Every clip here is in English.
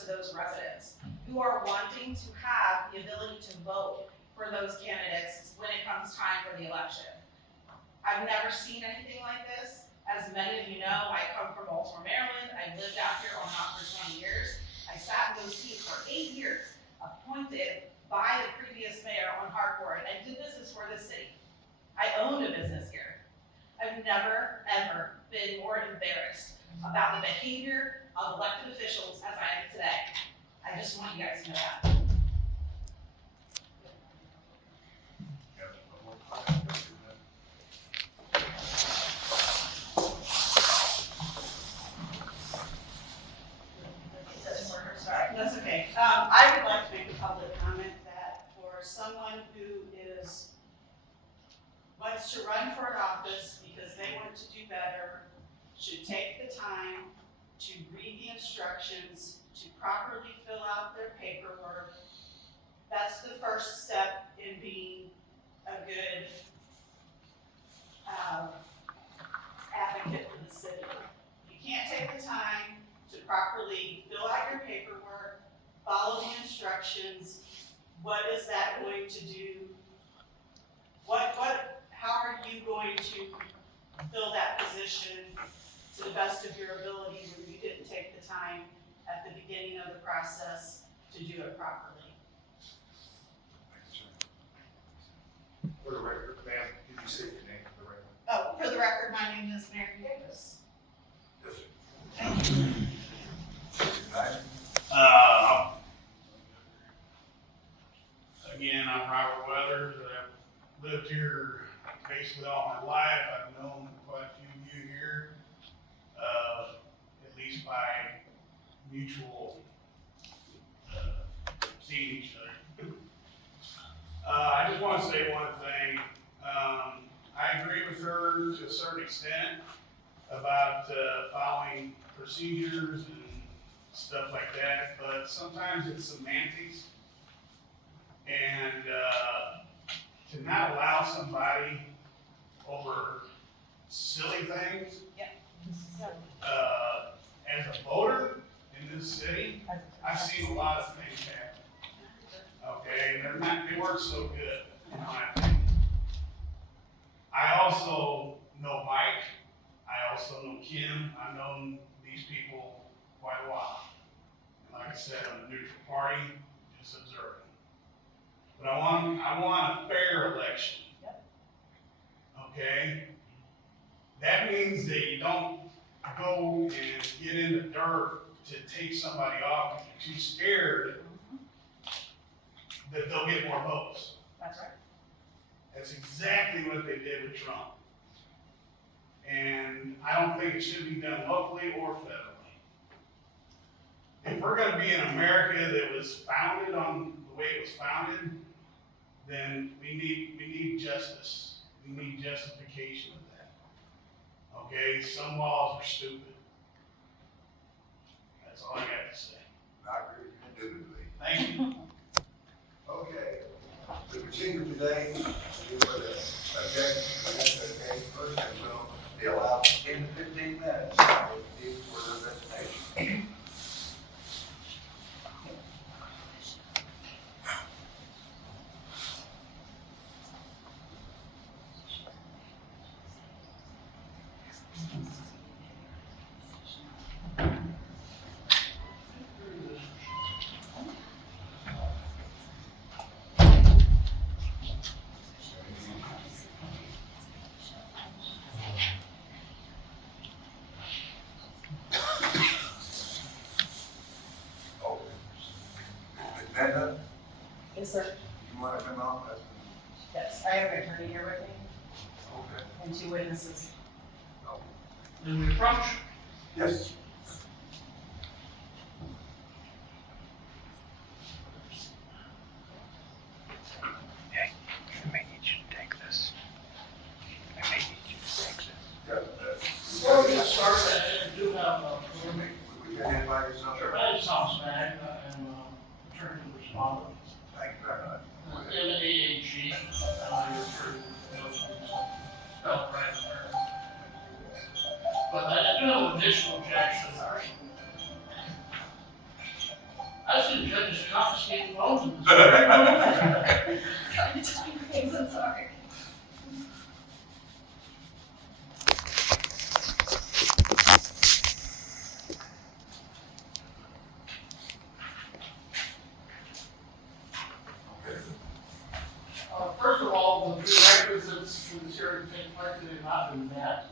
to those residents who are wanting to have the ability to vote for those candidates when it comes time for the election. I've never seen anything like this. As many of you know, I come from Baltimore, Maryland. I've lived out here on and off for 20 years. I sat in those seats for 8 years, appointed by the previous mayor on Harcourt, and did business for this city. I owned a business here. I've never, ever been more embarrassed about the behavior of elected officials as I am today. I just want you guys to know that. That's okay. I would like to make a public comment that for someone who wants to run for an office because they want to do better, should take the time to read the instructions, to properly fill out their paperwork. That's the first step in being a good advocate for the city. You can't take the time to properly fill out your paperwork, follow the instructions. What is that going to do? How are you going to fill that position to the best of your ability when you didn't take the time at the beginning of the process to do it properly? For the record, ma'am, can you say your name for the record? Oh, for the record, my name is Mary Davis. Yes, sir. Again, I'm Robert Weathers. I've lived here basically all my life. I've known quite a few of you here, at least by mutual seeing each other. I just want to say one thing. I agree with her to a certain extent about following procedures and stuff like that, but sometimes it's semantics. And to not allow somebody over silly things, as a voter in this city, I've seen a lot of things happen. Okay, and they weren't so good, in my opinion. I also know Mike. I also know Kim. I've known these people quite a while. And like I said, I'm a neutral party, just observing. But I want a fair election. Okay? That means that you don't go and get in the dirt to take somebody off because you're too scared that they'll get more votes. That's right. That's exactly what they did with Trump. And I don't think it should be done locally or federally. If we're going to be in America that was founded on the way it was founded, then we need justice. We need justification of that. Okay, some laws are stupid. That's all I got to say. I agree with you indubitably. Thank you. Okay, the procedure today is for the objection, okay, first and will be allowed 10 to 15 minutes for the presentation. Bendra, Yes, sir. you want to come on? Yes, I have an attorney here with me Okay. and 2 witnesses. Then we approach. Yes. Hey, I may need you to take this. I may need you to take this. Before we get started, I do have We can identify yourself. Ed Thompson, I'm attorney to respond. Thank you very much. M-A-H-E, you're true, spelled right there. But I do have an additional objection. I see the judges confiscating phones in this. I'm sorry. Okay. First of all, the prerequisites for this hearing to take place have not been met.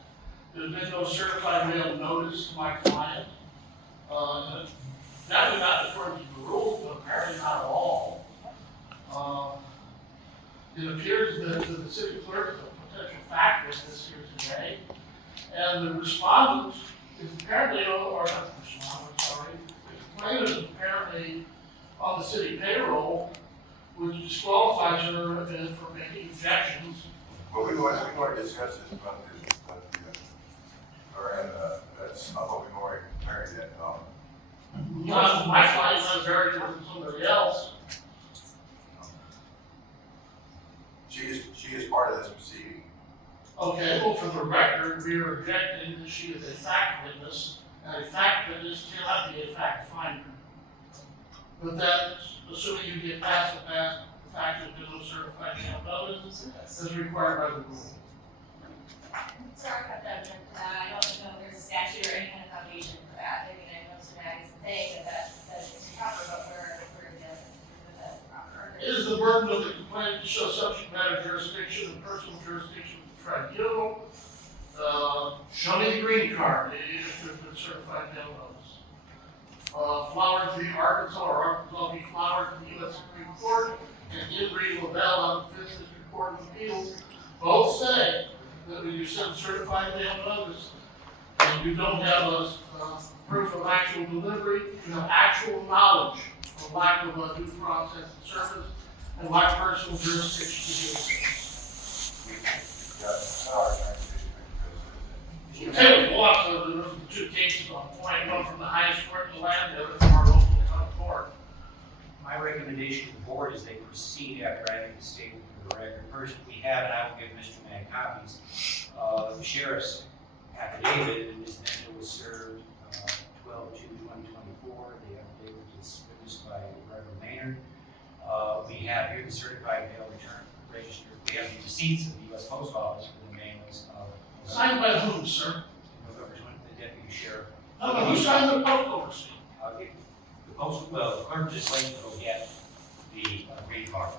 There's been no certified mail notice to my client. That would not according to the rules, but apparently not at all. It appears that the city clerk is a potential fact witness here today. And the respondent is apparently, or not the respondent, sorry, the plaintiff is apparently on the city payroll, which disqualifies her from making objections. Well, we want to discuss this about this, that's not what we've already married yet, My client is married to somebody else. She is part of this proceeding. Okay, well, for the record, we are objecting that she is a fact witness, and a fact witness cannot be a fact finder. But that's assuming you get past the fact that there's no certified mail notice as required by the rule. Sorry about that, I don't know if there's a statute or any kind of foundation for that. I mean, I know some guys say that it's proper, but we're just with the proper. It is the burden of the complainant to show subject matter jurisdiction and personal jurisdiction of the tribunal. Show me the green card if there's been certified mail notice. Flower to the Arkansas or Arkansas v. Flower to the U.S. Supreme Court and Henry Lavelle on the 5th District Court of Appeals both say that when you send certified mail notice and you don't have a proof of actual delivery, you have actual knowledge of lack of a due process and service and lack personal jurisdiction to do so. Taylor Block, there were two cases on point, one from the highest court in the land, the other from our local court. My recommendation to the board is they proceed after I make a statement for the record. First, we have, and I will give Mr. Mann copies, the sheriff's affidavit, and Ms. Bendra was served 12/2/2024. The affidavit is witnessed by Reverend Maynard. We have here the certified mail return register. We have the receipts of the U.S. Post Office for the mailings of Signed by whom, sir? November 20th, the deputy sheriff. No, who signed the post receipt? I'll give the post, well, the clerk just waiting to go get the green card.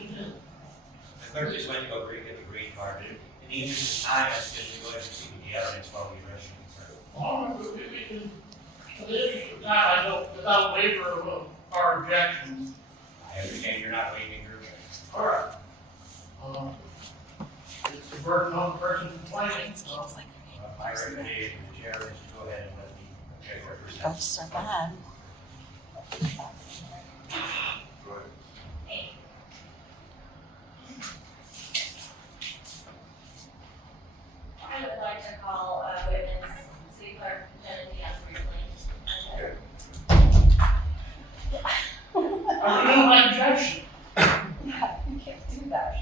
The clerk just went to go get the green card. In the interest of time, I suggest we go ahead and proceed with the evidence while we address your concern. In the interest of time, I don't, without waiver of our objections. I understand you're not waiving your objection. All right. It's the burden on the person complaining, so. My recommendation to the chair is to go ahead and let the chair represent. That's so bad. Go ahead. I would like to call a witness, city clerk, Jenna Diaz, briefly. I renew my objection. Yeah, you can't do that.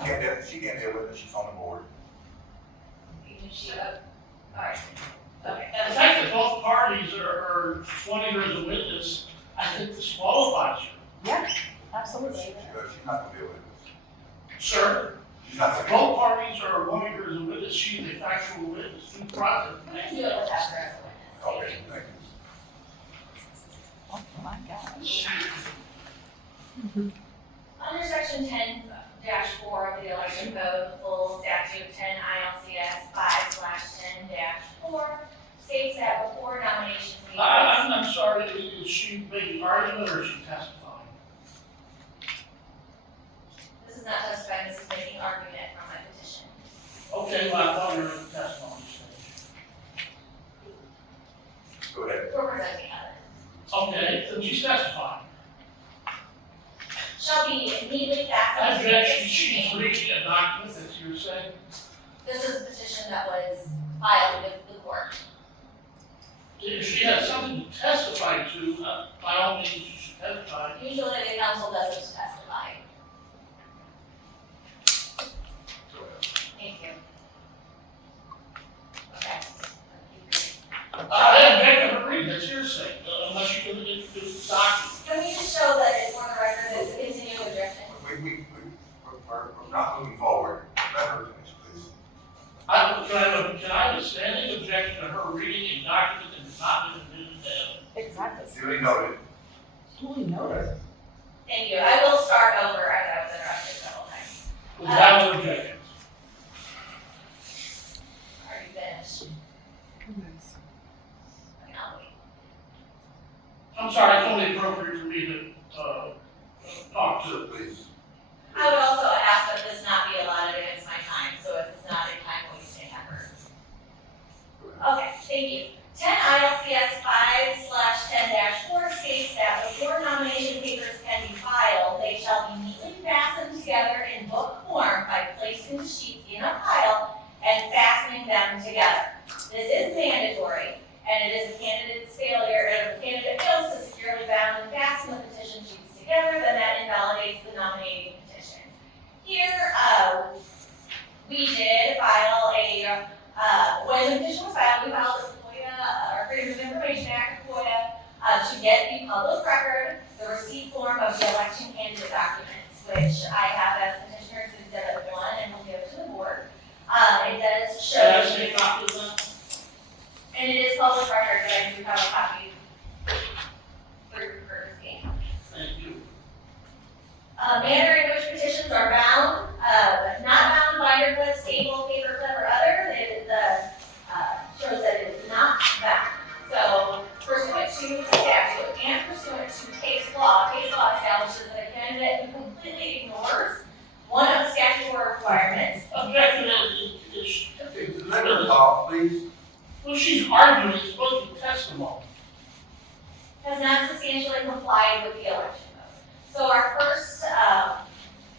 Okay. She can't be a witness, she's on the board. All right. Okay, The that's fact that both parties are wanting her as a witness, I think disqualifies her. Yeah, absolutely. She's not gonna be a witness. Sir, She's not gonna be. both parties are wanting her as a witness, she's a factual witness, due process. we can do it without her as a witness. Okay, thank you. Oh my gosh. Under section 10-4 of the election code, the full statute 10 ILCS 5/10-4 states that before nominations may be. I'm sorry, is she making argument or is she testifying? This is not testifying, this is making argument from my petition. Okay, well, I thought you were in the testimony stage. Go ahead. We're presenting evidence. Okay, then she's testifying. Shall be immediately fastened to Objection, this she's name. reading a document that you're saying. This is a petition that was filed with the court. If she has something to testify to, by all means, she should testify. Usually the council doesn't testify. we're not moving forward. Let her finish, please. Can I have a standing objection to her reading a document that has not been reviewed and Exactly. Duly noted. Duly noted. Thank you. I will start over as I was interrupted several times. with valid objections? Are you finished? Okay, I'll wait. I'm sorry, it's only appropriate for me to, talk to. Please. I would also ask that this not be allotted against my time, so if it's not a time wasting effort. Okay, thank you. 10 ILCS 5/10-4 states that before nomination papers can be filed, they shall be neatly fastened together in book form by placing the sheets in a pile and fastening them together. This is mandatory, and it is a candidate's failure, and if a candidate fails to securely bound and fasten the petition sheets together, then that invalidates the nominating petition. Here, we did file when the petition was filed, we filed a FOIA, or Freedom of Information Act FOIA, to get the public record, the receipt form of the election candidate documents, which I have as petitioner's exhibit 1 and will give to the board. It does show. Can I see a copy of that? And it is public record, but I do have a copy for your courtesy. Thank you. Manner in which petitions are bound, not bound, binder clip, staple, paper clip, or other, shows that it is not bound. So pursuant to the statute and pursuant to case law establishes that a candidate who completely ignores one of the statutory requirements. Objection is, Let her talk, please. well, she's arguing it's supposed to be testimony. Has not substantially complied with the election code. So our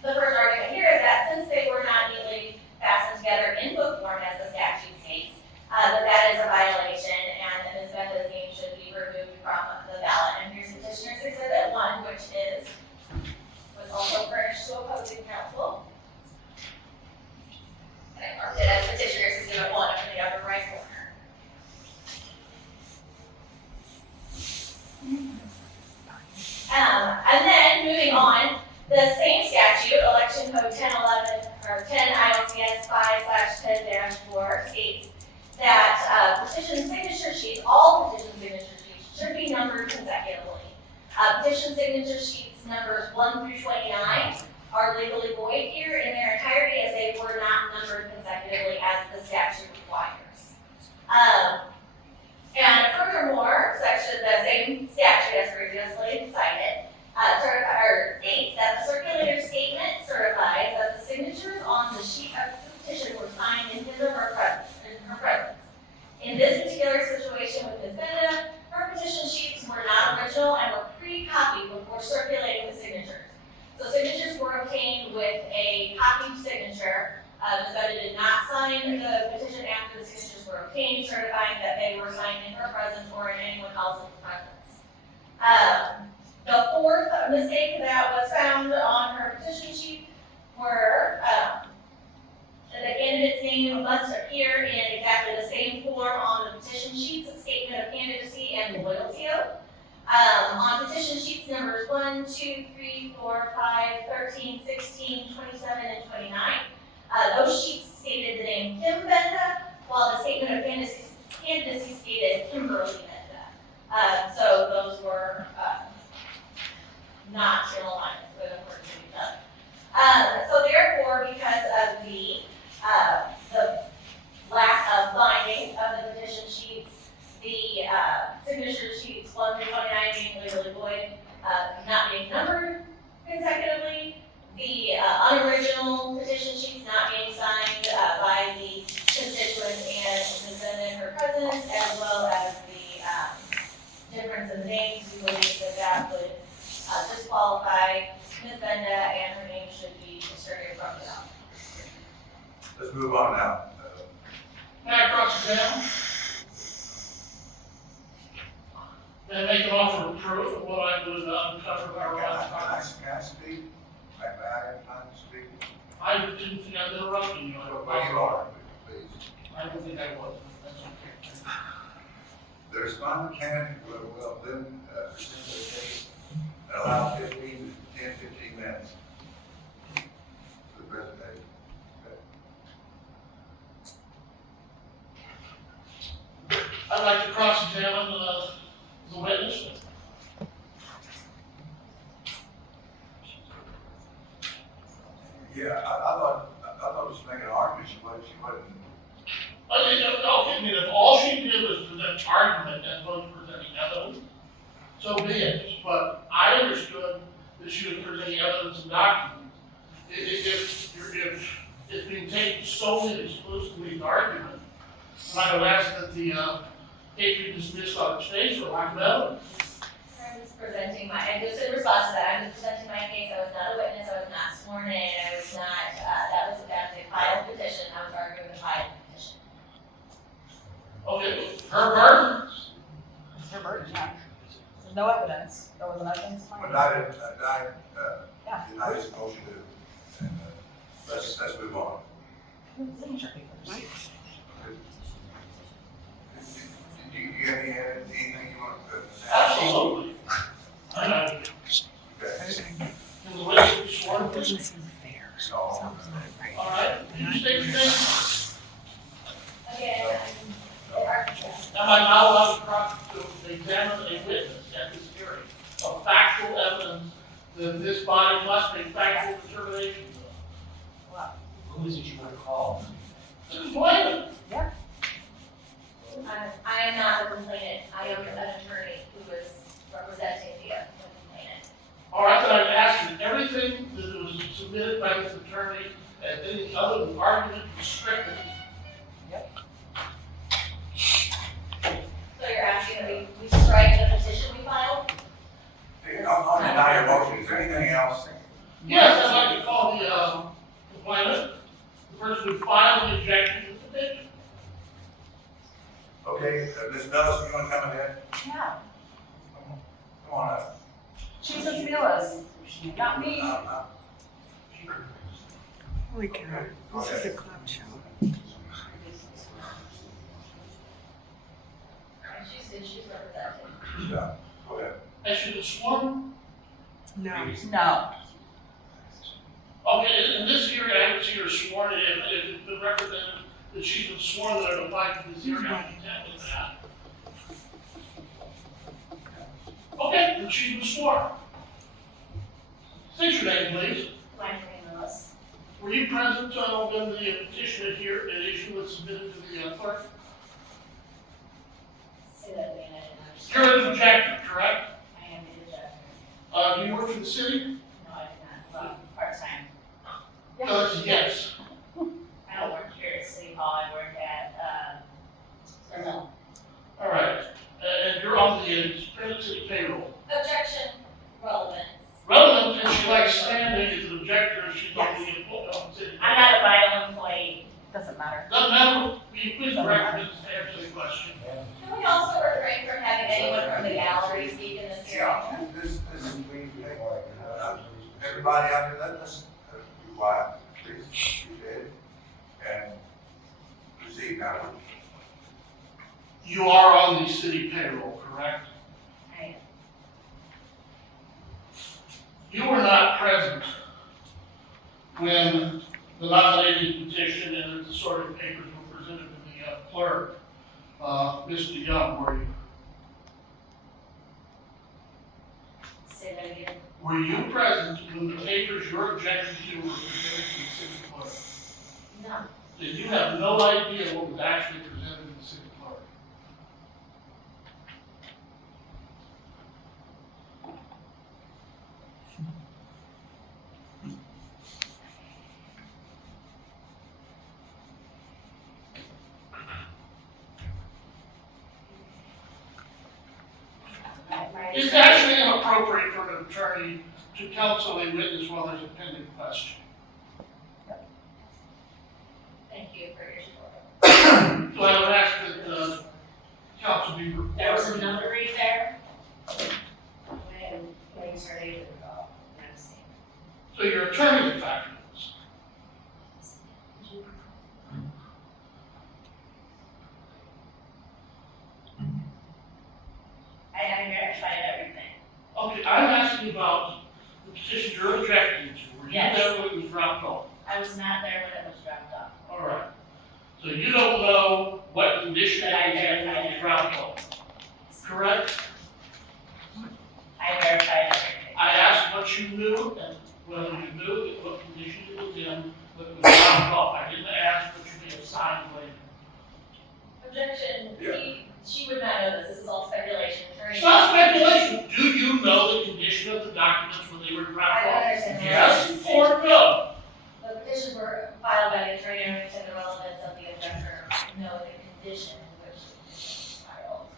the first argument here is that since they were not neatly fastened together in book form as the statute states, that is a violation and that Ms. Benda's name should be removed from the ballot. And here's petitioner's exhibit 1, which was also furnished to opposing counsel. And I marked it as petitioner's exhibit 1 up in the upper right corner. And then moving on, the same statute, Election Code 1011 or 10 ILCS 5/10-4 states that petition signature sheets, all petition signature sheets, should be numbered consecutively. Petition signature sheets numbers 1 through 29 are legally void here in their entirety as they were not numbered consecutively as the statute requires. And furthermore, the same statute as previously cited, states that the circulator statement certifies that the signatures on the sheet of the petition were signed in his or her presence. In this particular situation with Ms. Benda, her petition sheets were not original and were pre-copied before circulating the signatures. So signatures were obtained with a copied signature. Ms. Benda did not sign the petition after the signatures were obtained, certifying that they were signed in her presence or in anyone else's presence. The fourth mistake that was found on her petition sheet were the candidate's name must appear in exactly the same form on the petition sheets, a statement of candidacy and loyalty oath. On petition sheets numbers 1, 2, 3, 4, 5, 13, 16, 27, and 29, those sheets stated the name Kim Benda, while the statement of candidacy stated Kimberly Benda. So those were not in alignment with according to each other. So therefore, because of the lack of binding of the petition sheets, the signature sheets 1 through 29 being legally void, not being numbered consecutively, the unoriginal petition sheets not being signed by the constituent and Ms. Benda in her presence, as well as the difference in names, we believe that would disqualify Ms. Benda and her name should be inserted from the ballot. Let's move on now. May I cross examine? May I make an offer of proof of what I would uncover by last time? Can I speak? May I have time to speak? I didn't think I was interrupting you. Well, you are, please. I don't think I was. That's okay. The respondent candidate will then present their case and allow 15 minutes. like to cross-examine the witness. Yeah, I thought she was making an argument, she wasn't. I mean, if all she did was present argument and was presenting evidence, so be it. But I understood that she was presenting evidence and documents. If it's being taken solely and exclusively as argument, then I would ask that the case be dismissed on its face for lack of evidence. I'm just presenting and just in response to that, I'm just presenting my case. I was not a witness, I was not sworn in, I was not, that's a filed petition, I was arguing the filed petition. Okay, her burden. It's her burden, yeah. There's no evidence. There was no evidence. But deny his motion to, let's move on. Signature papers. Do you have anything you want to? Absolutely. Okay. Can the witness be sworn? Doesn't seem fair. No. All right, can you state your name? Again, Am I not allowed to examine a witness at this hearing of factual evidence that this body must make factual determinations of? Who is it you want to call? The complainant. I am not the complainant, I am an attorney who is representing the complainant. All right, then I'd ask that everything that was submitted by this attorney and any other argument be stricken. So you're asking that we strike the petition we filed? I'll deny your motion, is there anything else? Yes, I'd like to call the complainant, the person who filed the objection to the petition. Okay, Ms. Millis, you want to come ahead? Yeah. Come on up. Jesus Millis, not me. Holy cow, Go this is ahead. a clown show. And she's representing. Yeah, go ahead. Has she been sworn? No. No. Okay, in this hearing, I haven't seen her sworn, if it's been represented that she's been sworn that it applied to this hearing, I'm content with that. Okay, then she's been sworn. State your name, please. Bendra Millis. Were you present when the petition here, an issue was submitted to the clerk? Say that again, I didn't understand. You're an objector, correct? I am the objector. Do you work for the city? No, I do not, well, part-time. Yes. I don't work here at City Hall, I work at, Vermont. All right, and you're on the Granite City payroll. Objection, relevance. Relevant, and she likes standing as an objector, she's on the employee on the city. I'm not a vital employee. Doesn't matter. Doesn't matter, will you please direct me to answer the question? Can we also refrain from having anyone from the gallery speak in this hearing? Everybody out there, let's be quiet, please, be dead, and proceed now. You are on the city payroll, correct? I am. You were not present when the nominating petition and the assorted papers were presented to the clerk. Mr. Young, were you? Say that again. Were you present when the papers you're objecting to were presented to the city clerk? No. Did you have no idea what was actually presented to the city clerk? It's actually inappropriate for an attorney to counsel a witness while there's a pending question. Thank you for your support. So I would ask that counsel be. There was a notary there. When you started the call, So your attorney, in fact, is. I verified everything. Okay, I'm asking about the petition you're objecting to. Were you Yes. there when it was dropped off? I was not there when it was dropped off. All right. So you don't know what condition I had when you dropped off, correct? I verified everything. I asked what you knew and whether you knew what condition it was in when it was dropped off. I didn't ask what you may have signed later. Objection, Yeah. she would not know this is all speculation. It's not speculation. Do you know the condition of the documents when they were dropped I off? understand. Yes or no? The petitions were filed by the attorney and the relevance of the objector, know the condition in which the petition was filed.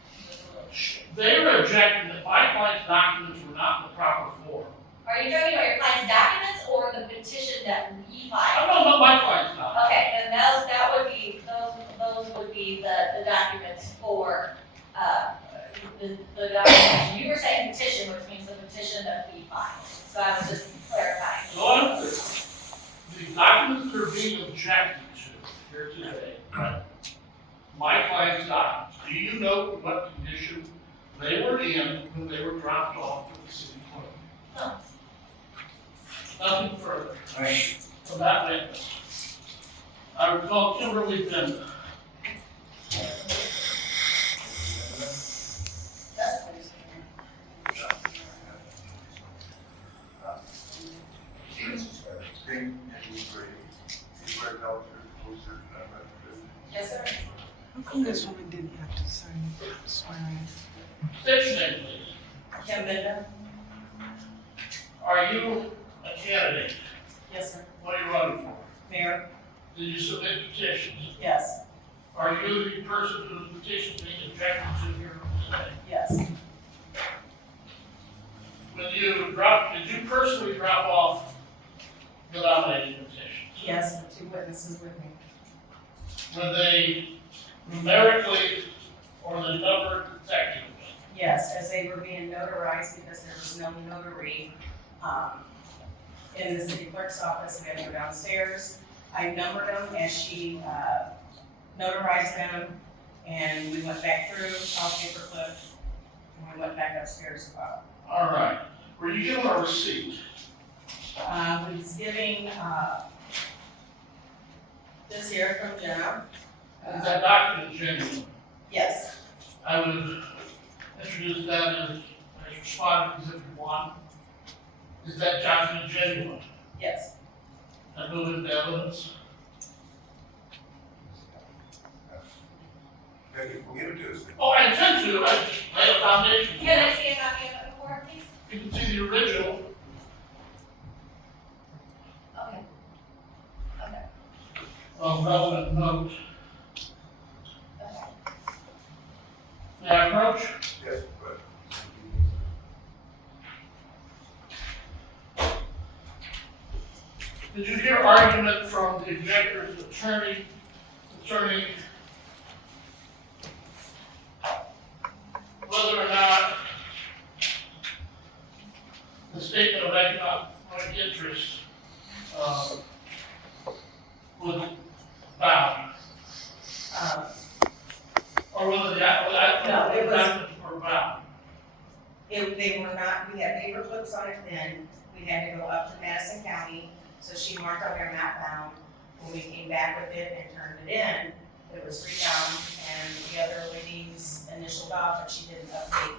They were objecting that my client's documents were not in the proper form. Are you talking about your client's documents or the petition that we I filed? don't know about my client's documents. Okay, then that would be, those would be the documents for, the documentation. You were saying petition, which means the petition that we filed. So I was just clarifying. So I'm clear. The documents that are being objected to here today, right? My client's documents, do you know what condition they were in when they were dropped off to the city clerk? No. Nothing further Thank you. from that witness. I recall Kimberly Bendra. That's what you're saying. Sting, and you agree. You swear to tell the truth, the whole truth, and nothing but the truth. Yes, sir. How come this woman didn't have to sign swearing? State your name, please. Kim Bendra? Are you a candidate? Yes, sir. What are you running for? Mayor? Did you submit petitions? Yes. Are you the person whose petition is being objected to here today? Yes. When you did you personally drop off the nominating petitions? Yes, and 2 witnesses with me. Were they numerically or the number consecutively? Yes, as they were being notarized because there was no notary, in the city clerk's office. We had to go downstairs. I numbered them as she, notarized them, and we went back through, all paperclip, and we went back upstairs about. All right. Were you given a receipt? We was giving, this here from Jenna. Is that document genuine? Yes, I would introduce that as respondent exhibit 1. Is that document genuine? yes. I move into evidence. Thank you, we'll give it to us. Oh, I intend to. I just lay a foundation. Can I see a copy of it before, please? You can see the original. Okay. Okay. Relevant note. Okay. May I approach? Yes, but. Did you hear argument from the objector's attorney concerning whether or not the statement of economic interest was bound? Or whether the No, it was- documents were bound? They were not, we had paper clips on it then, we had to go up to Madison County, so she marked on there not bound. When we came back with it and turned it in, it was rebound, and the other lady's initialed off, but she didn't update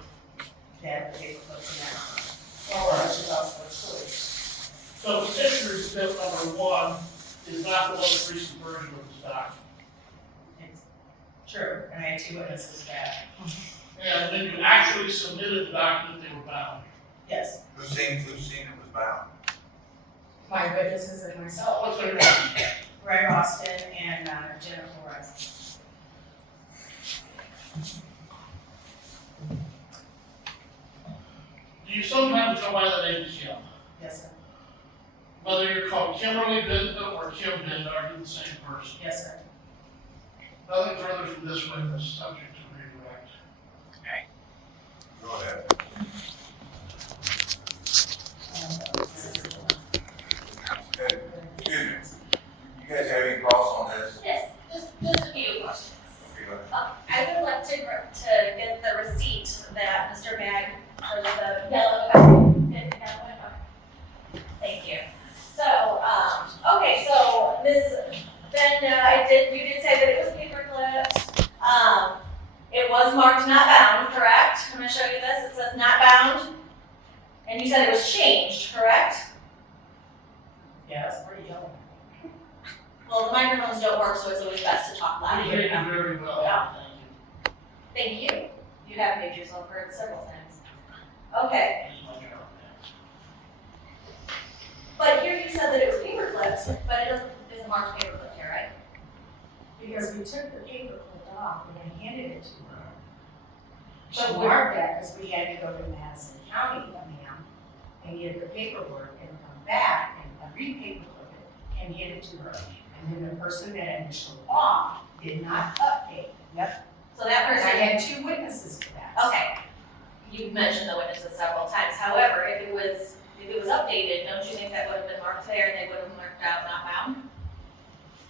that the paper clips in there. Or she's also choice. So petitioner's step number 1 is not the most recent version of this document. It's true, and I had 2 witnesses that, And when you actually submitted the document, they were bound. yes, Who seen it was bound? my witnesses and myself, What's their name? Ray Austin and Jennifer Rice. Do you sometimes go by the name Kim? Yes, sir. Whether you're called Kimberly Bendra or Kim Bendra, are you the same person? Yes, sir. Nothing further from this witness, subject to redirect. Go ahead. Okay, excuse me, you guys have any thoughts on this? Yes, just a few questions. Okay, go ahead. I would like to get the receipt that Mr. Mag, or the yellow copy. Thank you. So, okay, so Ms. Bendra, you did say that it was Yes, where are you going? Well, the microphones don't work, so it's always best to talk loud. You did very well, Yeah. thank you. Thank you. You have made yourself heard several times. Okay, That's my job. but here you said that it was paper clips, but it isn't marked paper clip here, right? Because we took the paper clip off and I handed it to her. She But marked that because we had to go to Madison County, ma'am, and get the paperwork and come back and re-paper clip it and hand it to her. And then the person that initialed off did not update. Yep. So that And I person, had 2 witnesses to that. okay, you've mentioned the witnesses several times. However, if it was updated, don't you think that would have been marked there and they would have marked out not bound?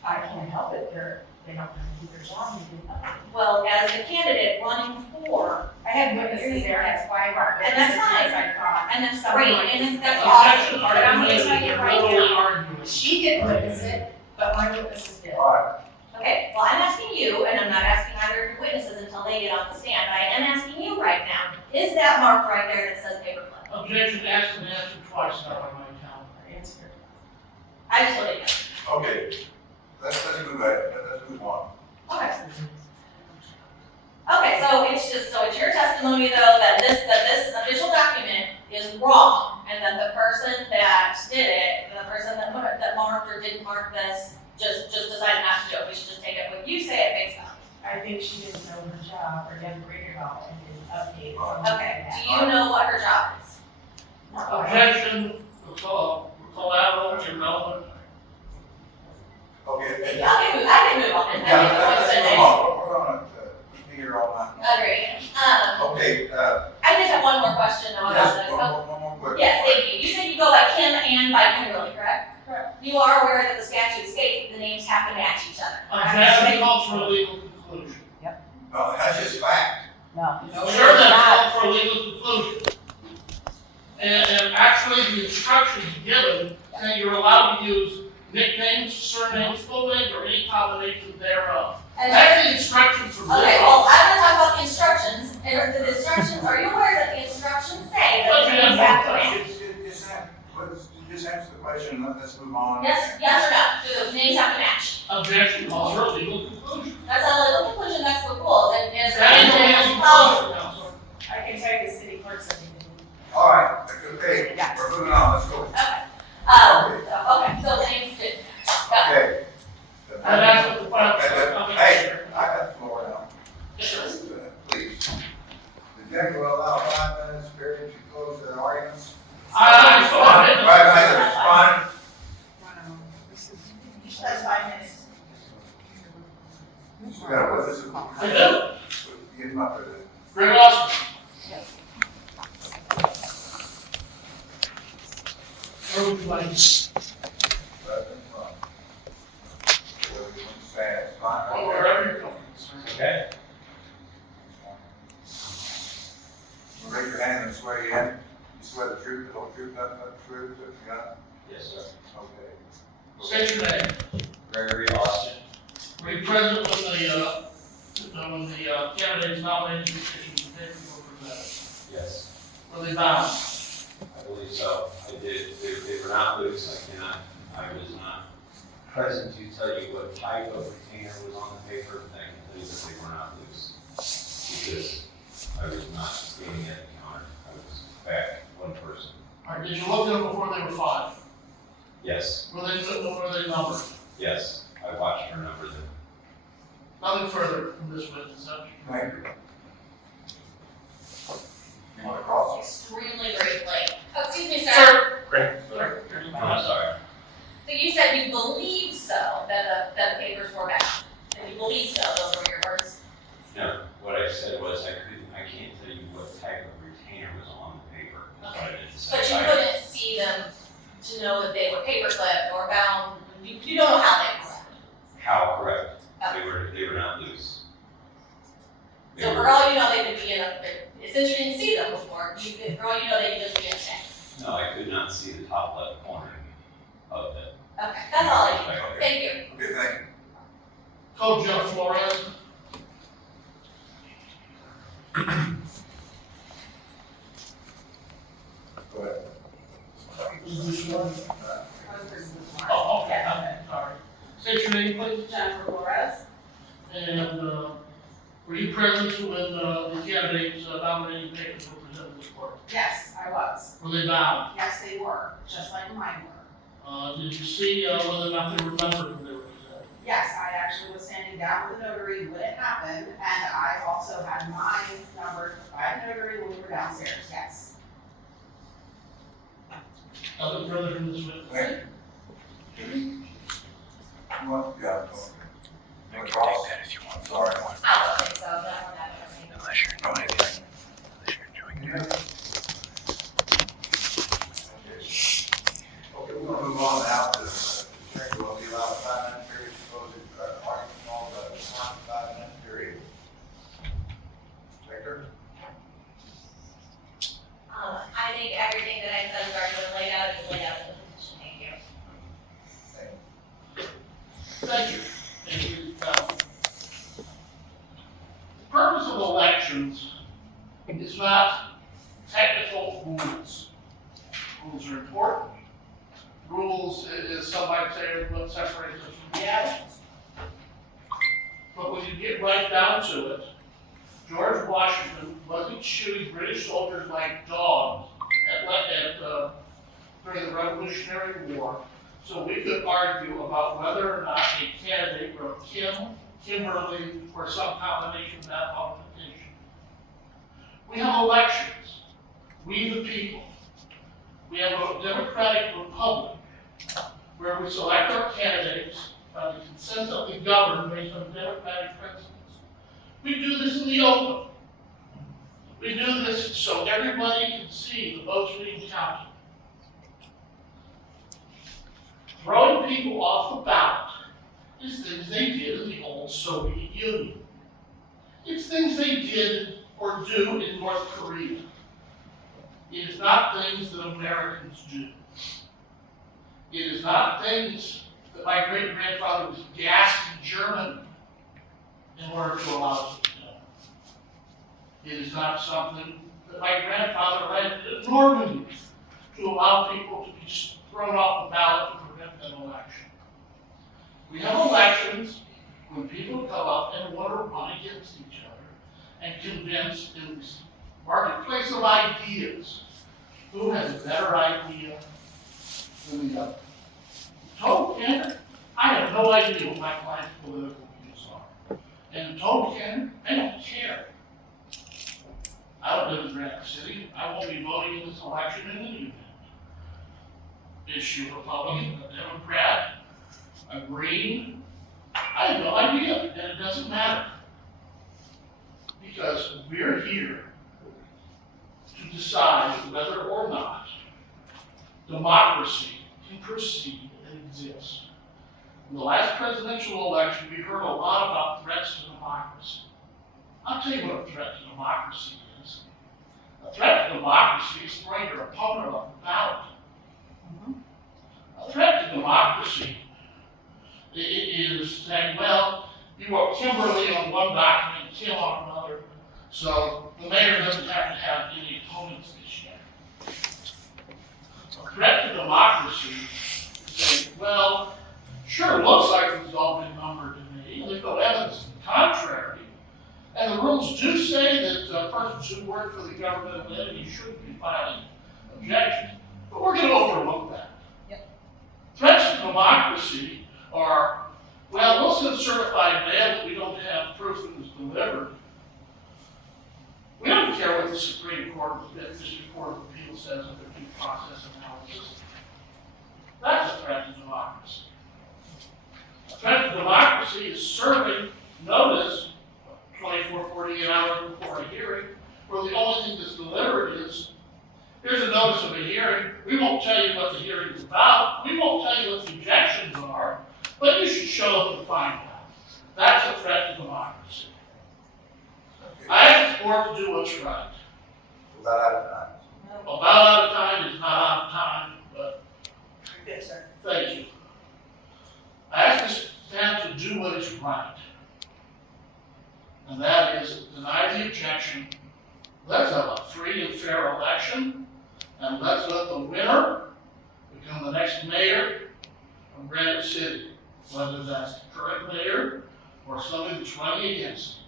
I can't help it, they don't know how to do their job, they didn't update. Well, as the candidate running for, I had witnesses there, that's why I brought And that's witnesses, fine. I thought. and that's Someone great, like and this. that's Objection, awesome. But I'm gonna tell you you're right literally now, arguing. She didn't witness it, but my witnesses did. All right, okay, well, I'm asking you, and I'm not asking either of your witnesses until they get off the stand, but I am asking you right now, is that marked right there that says paperclip? Objection, asked and answered twice now by my count. Answer. I just wanted to know. okay, let's move ahead, let's move on. Okay. Okay, so it's your testimony though that this official document is wrong and that the person that did it, the person that marked or didn't mark this, just decided not to do it. We should just take it what you say at face value. I think she didn't know her job or didn't read it all and didn't update it. Okay, do you know what her job is? Objection, collateral, irrelevant. Okay. I can move on. Yeah, let's move on, we're gonna be here all night. Agreed. Okay, I just have one more question though about yes, the. one more question. Yes, thank you. You said you go by Kim and by Kimberly, correct? Correct. You are aware that the statute states that the names have to match each other. Objection calls for a legal conclusion. No, that's just fact. No. Sure, that calls for a legal conclusion. And actually, the instructions given say you're allowed to use nicknames, surnames, full names, or any combination thereof. And That's the instructions from okay, this. well, I'm gonna talk about the instructions, and the instructions, are you aware that the instructions say that the names have to match? Just answer the question, let's move on. Yes or no? Do the names have to match? Objection calls for a legal conclusion. That's not a legal conclusion, that's the rules, and is there That is a anything legal else policy? conclusion, Counselor. I can tell you the city clerk said he didn't. All right, okay, we're moving on, let's go. Okay, so the names did match. Got it. Okay. And that's what the final. Hey, I got the floor now. Yes. Please. The judge will allow 5 minutes period to close the arguments. I saw it. 5 minutes, fine. Wow, this is. That's 5 minutes. You got a witness. I do. Get him up there. Greg Austin. Where would you like? Right in front. Whatever you want to say, it's fine. Oh, wherever you're coming, sir. Okay. Raise your hand and swear you in. You swear the truth, the whole truth, nothing but the truth, if you got it? Yes, sir. Okay. State your name. Gregory Austin. Were you present when the candidate's nomination petition was presented? Yes, Were they bound? I believe so. I did. They were not loose. I was not present to tell you what type of retainer was on the paper. I can tell you that they were not loose. Because I was not standing at the counter. I was back one person. All right, did you look at them before they were filed? Yes, Were they numbered? yes. I watched her number them. Nothing further from this witness, huh? Thank you. You want to cross? Extremely briefly. Oh, excuse me, sir. Sir. I'm sorry. So you said you believe so, that the papers were bound. And you believe so, those were your words? No, what I said was I can't tell you what type of retainer was on the paper. That's what I didn't say. But you couldn't see them to know that they were paper clipped or bound. You don't know how they were bound. How, correct. Okay. They were not loose. They So were- for all you know, they could be in a, since you didn't see them before, for all you know, they could just be in a tank. No, I could not see the top left corner of it. Okay, that's all I need. Okay. Thank you. Okay, thank you. Code Jeff Flores. Go ahead. your name, please? Jennifer Flores. And, were you present when, the candidates nominating papers were presented to the court? Yes, I was. Were they bound? Yes, they were, just like mine were. Did you see, whether or not they were numbered when they were presented? Yes, I actually was standing down with the notary when it happened, and I also had mine numbered by the notary when we were downstairs, yes. Nothing further from this witness? You want, yeah, okay. You can take that if you want. Sorry. I don't think so, but I don't have anything. Unless you're doing it. Unless you're doing it. Okay, we're gonna move on now to, we're gonna be allowed a 5-minute period to close the, argument on the 5-minute period. Victor? I think everything that I said is already been laid out in the petition, thank you. Thank you. Thank you. The purpose of elections is not technical rules. Rules are important. Rules, as some might say, are what separates us from the animals. But when you get right down to it, George Washington wasn't shooting British soldiers like dogs during the Revolutionary War, so we could argue about whether or not a candidate wrote Kim, Kimberly, or some combination of that on a petition. We have elections. We the people. We have a democratic republic where we select our candidates by the consent of the governed based on democratic principles. We do this in the open. We do this so everybody can see the votes being counted. Throwing people off the ballot is things they did in the old Soviet Union. It's things they did or do in North Korea. It is not things that Americans do. It is not things that my great-grandfather was gassed in Germany in order to allow us to do. It is not something that my grandfather read in Normandy to allow people to be just thrown off the ballot to prevent an election. We have elections when people come up and want to run against each other and convince in this marketplace of ideas who has a better idea than the other. Total candor, I have no idea what my client's political views are. And total candor, I don't care. I don't live in Granite City. I won't be voting in this election in any event. Is she a Republican, a Democrat, a Green? I have no idea, and it doesn't matter. Because we're here to decide whether or not democracy can proceed and exist. In the last presidential election, we heard a lot about threats to democracy. I'll tell you what a threat to democracy is. A threat to democracy is throwing your opponent off the ballot. A threat to democracy is saying, well, you wrote Kimberly on one document, Kim on another, so the mayor doesn't have to have any opponents this year. A threat to democracy is saying, well, sure, it looks like it's all been numbered to me, there's no evidence to the contrary, and the rules do say that persons who work for the government entity shouldn't be filing objections, but we're going to overlook that. Threats to democracy are, well, we'll send certified mail that we don't have proof that was delivered. We don't care what the Supreme Court, the District Court of Appeals says of their due process analysis. That's a threat to democracy. A threat to democracy is serving notice 24, 48 hours before a hearing, where the only thing that's delivered is, here's a notice of a hearing. We won't tell you what the hearing is about. We won't tell you what the objections are, but you should show up and find out. That's a threat to democracy. I ask the board to do what's right. We're about out of time. About out of time is not out of time, but Good, sir. thank you. I ask this staff to do what is right. And that is deny the objection. Let's have a free and fair election, and let's let the winner become the next mayor of Granite City. whether that's the current mayor or somebody that's running against him.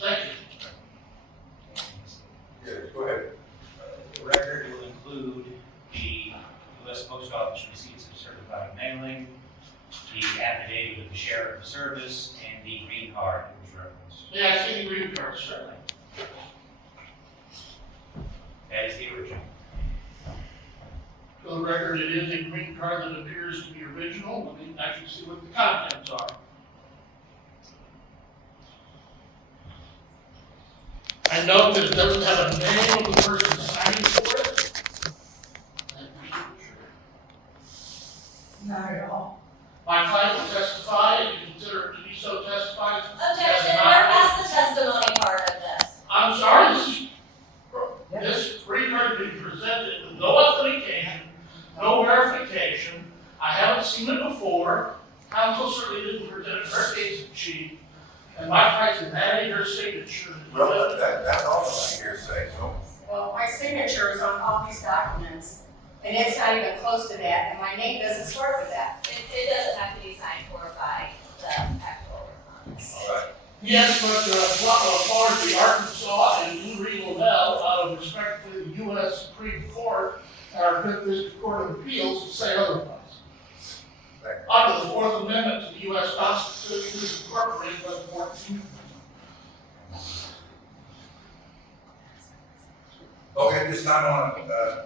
Thank you. Yes, go ahead. The record will include the U.S. Post Office receipts of certified mailing, the affidavit of the sheriff of service, and the green card that was referenced. Yeah, I see the green card, certainly. That is the original. For the record, it is a green card that appears to be original. Let me actually see what the contents are. I note that it doesn't have a name of the person signing for it. Not at all. My client will testify, and you consider it to be so testified. Objection, we're past the testimony part of this. I'm sorry, this green card has been presented with no authentication, no verification. I haven't seen it before. Council certainly didn't present it her case in chief. And my client is adding her signature. Well, that's also hearsay, so. Well, my signature is on all these documents, and it's not even close to that, and my name doesn't start with that. It doesn't have to be signed for by the actual response. All right. Yes, but as far as the Arkansas and New Regal Bell, out of respect for the U.S. Supreme Court, our Fifth District Court of Appeals, say otherwise. Thank you. Under the Fourth Amendment to the U.S. Constitution, is incorporated by the 14th. Okay, at this time, I want to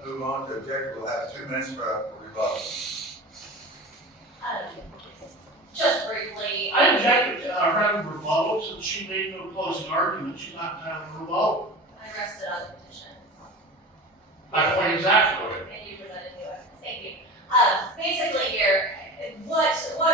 move on to object. We'll have 2 minutes for rebuttal. Just briefly. I objected to our having rebuttal since she made no closing argument. She's not entitled to rebuttal. I rested on the petition. My point exactly. And you presented new evidence. Thank you. Basically here, what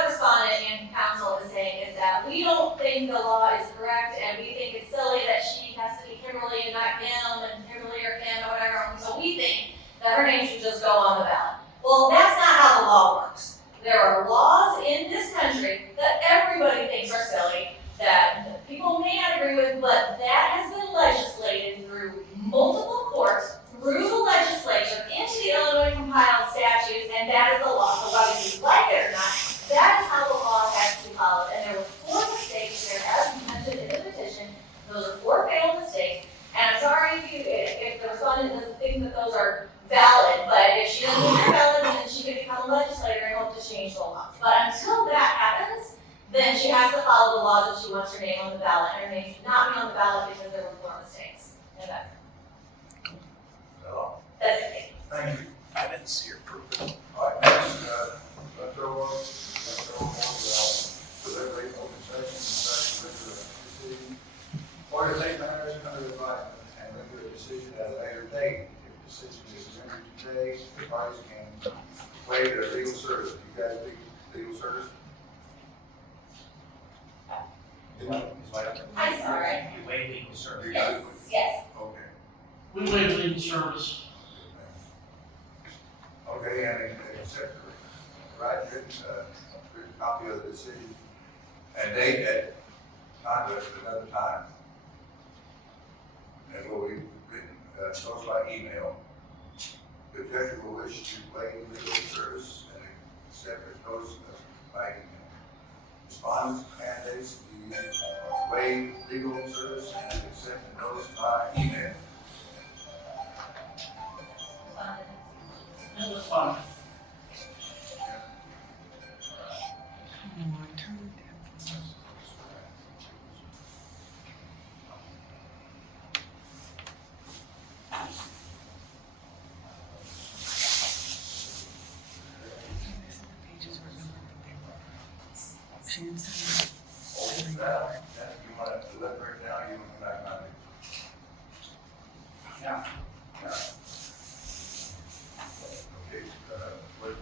respondent and counsel is saying is that we don't think the law is correct, and we think it's silly that she has to be Kimberly and not Kim, and Kimberly or Kim or whatever. And so we think that her name should just go on the ballot. Well, that's not how the law works. There are laws in this country that everybody thinks are silly, that people may not agree with, but that has been legislated through multiple courts, through the legislature, into the Illinois compiled statutes, and that is the law. So whether you like it or not, that is how the law has to be followed. And there were 4 mistakes there, as mentioned in the petition. Those are 4 failed mistakes. And I'm sorry if the respondent doesn't think that those are valid, but if she doesn't think they're valid, then she can become a legislator and hope to change the laws. But until that happens, then she has to follow the laws if she wants her name on the ballot. And her name should not be on the ballot because there were 4 mistakes. And that's it. Thank you. I didn't see her proof. All right, next, Electoral, delivery, open session, decision. Order to take matters under advisement and render a decision at a later date. If the decision is rendered today, the parties can waive their legal service. You guys legal service? I'm sorry. You waive legal service. You Yes, guys- yes. Okay. We waive legal service. Okay, and accept the right written copy of the decision and date at conduct at another time. And will be written, notes by email. The objector will wish to waive legal service and accept the notice by email. Respondents, candidates, you waive legal service and accept the notice by email. Yeah, that's fine. That, you want to deliberate now, you want to come back Monday? Yeah. Yeah. Okay, what?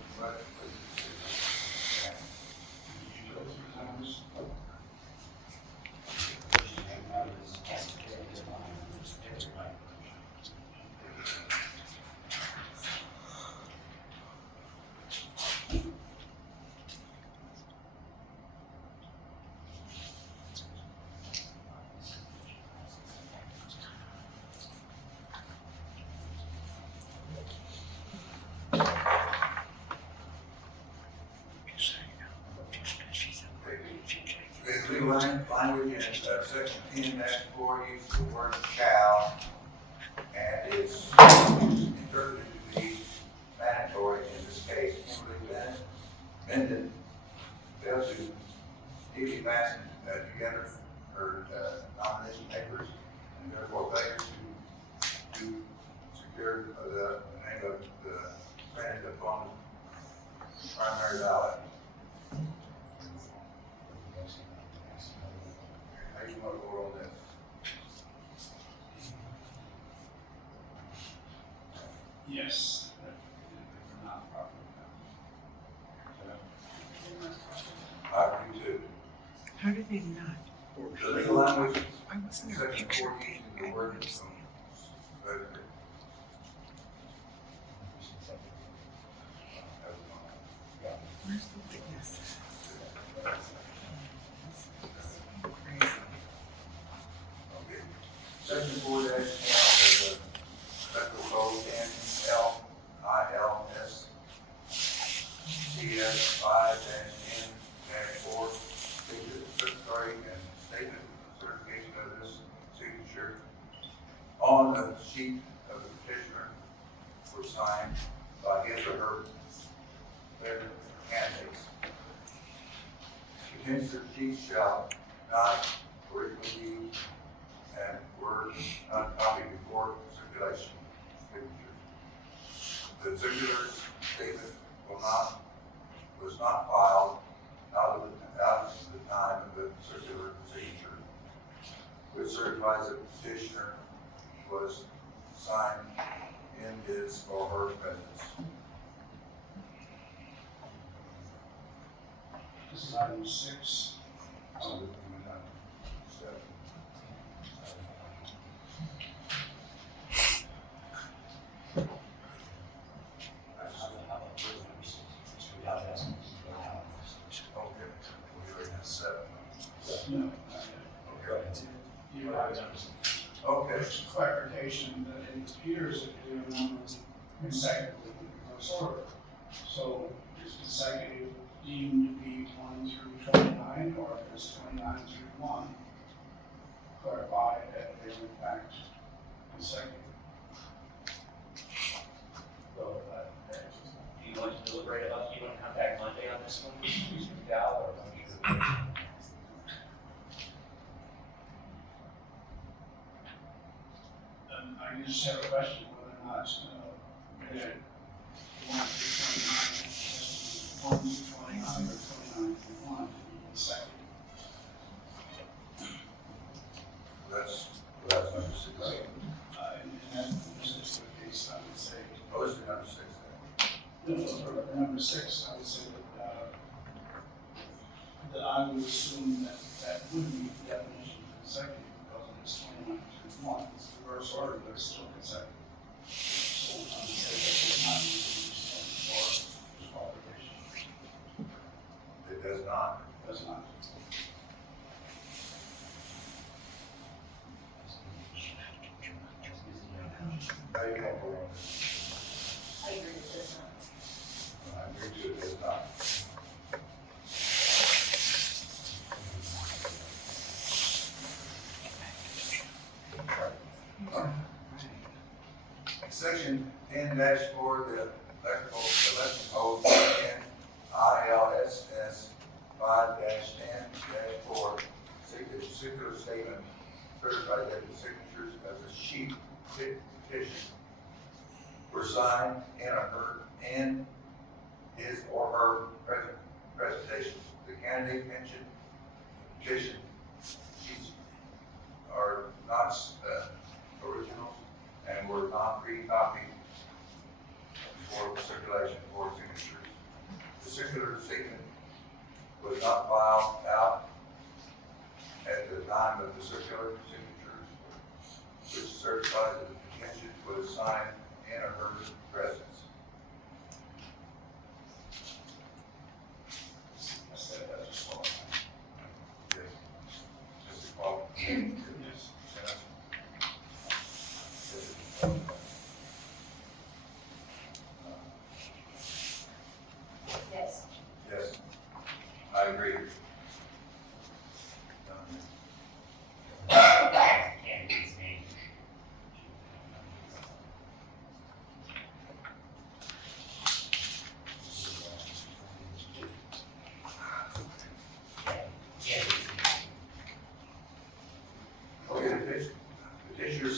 language in section 10-4 uses the word shall and is interpreted to be mandatory in this case. Kimberly Bendra failed to duly fasten together her nomination papers and therefore failed to secure the name of the candidate upon the primary ballot. How do you want to vote on this? Yes. Not properly I do too. How did they not? The legal language, Why wasn't there a section picture? 4 uses I the don't word understand. Where's the witness? Crazy. Okay. Section 4 dash 10 of the Electoral Code NLILS CS 5-10-4 certificatory and statement of certification of this signature on the sheet of the petitioner were signed by his or her favorite candidates. Petitioner sheets shall not originally used and were not copied before circulation signatures. The circular statement was not filed out of the time of the circular signature, which certifies that the petitioner was signed in his or her presence. This is item 6. No. You are. Okay. There's clarification that it appears that they are numbered consecutively in reverse order. So is consecutive deemed to be 1 through 29, or is 29 through 1? Clarify that they are in fact consecutive. Well, do you want to deliberate about, do you want to come back Monday on this one, Mr. Gal, or don't you? I just have a question whether or not, that 1 through 29, 1 through 29 or 29 through 1 to be consecutive. That's number 6. And that, this is the case, I would say. Oh, this is number 6 then. For number 6, I would say that I would assume that that would meet the definition of consecutive because it is 29 through 1. It's reverse order, but it's still consecutive. So I would say that it's not used for disqualification. It does not. It does not. How do you want to vote on this? I agree with this one. I agree to it does not. Section 10-4, the electrical election code 10 ILSS 5-10-4, circular statement certified that the signatures of the sheet petition were signed in his or her presentation. The candidate mentioned petition sheets are not originals and were not pre-copied before circulation for signatures. The circular statement was not filed out at the time of the circular signatures, which certifies that the petition was signed in or her presence. I said that just all. Yes. Mr. Paul? Yes. Yes. Yes, I agree.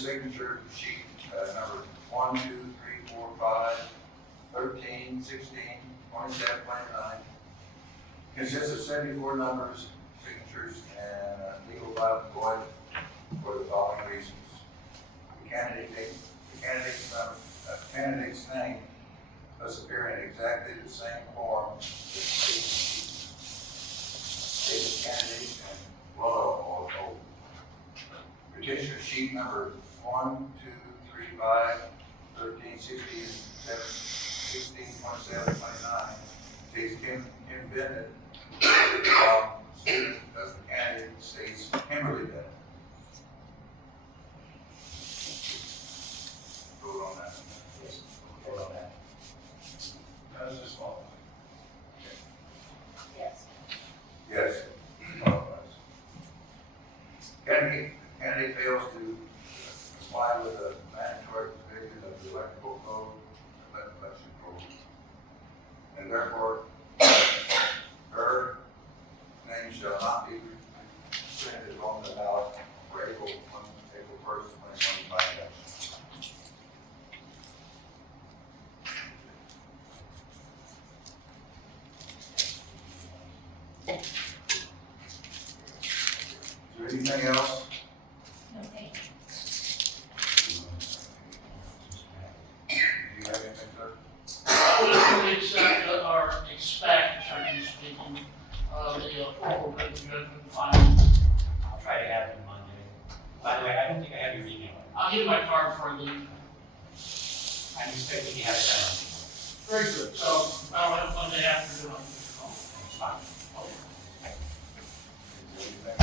signature sheet, number 1, 2, 3, 4, 5, 13, 16, 27, 29. Consists of 74 numbers, signatures, and a legal void for the following reasons. The candidate's name must appear in exactly the same form as the candidate and below or petitioner sheet number 1, 2, 3, 5, 13, 16, 16, 27, 29. States Kim Bennett, student of the candidate states Kimberly Bennett. Vote on that. Yes. Vote on that. That is just all. Yes. Yes. Candidate fails to comply with the mandatory provision of the electoral code, election code, and therefore her name shall not be printed on the ballot for April 1st, 2025 election. Is there anything else? No, thank you. Do you have anything, sir? We accept or expect, generally speaking, the formal written judgment final. I'll try to have them Monday. By the way, I don't think I have your email. I'll give you my card for you. I'm expecting you have it done. Very good, so I'll have Monday afternoon on the phone. It's fine. Okay. Is there anything